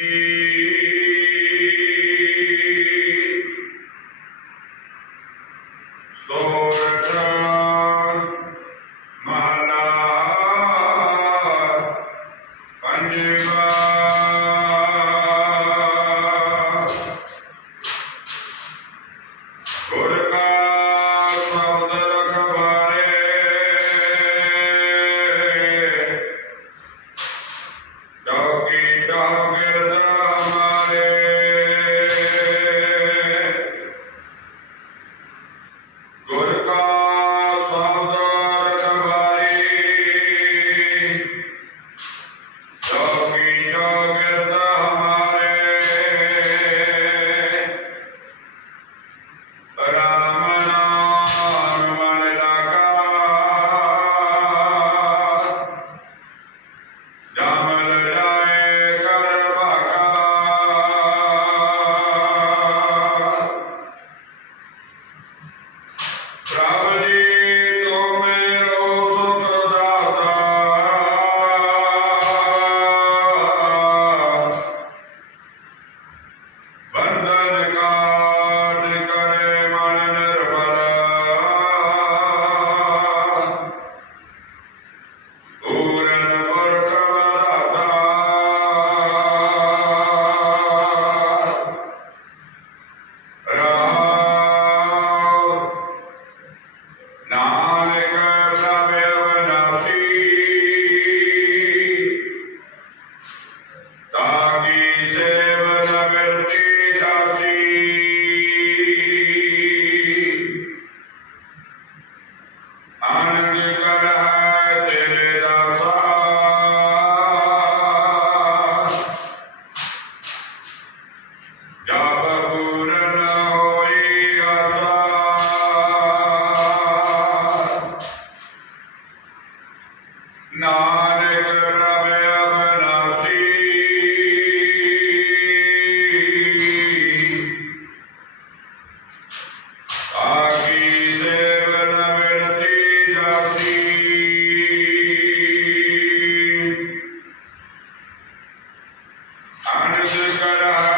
Amen. Jesus Christ.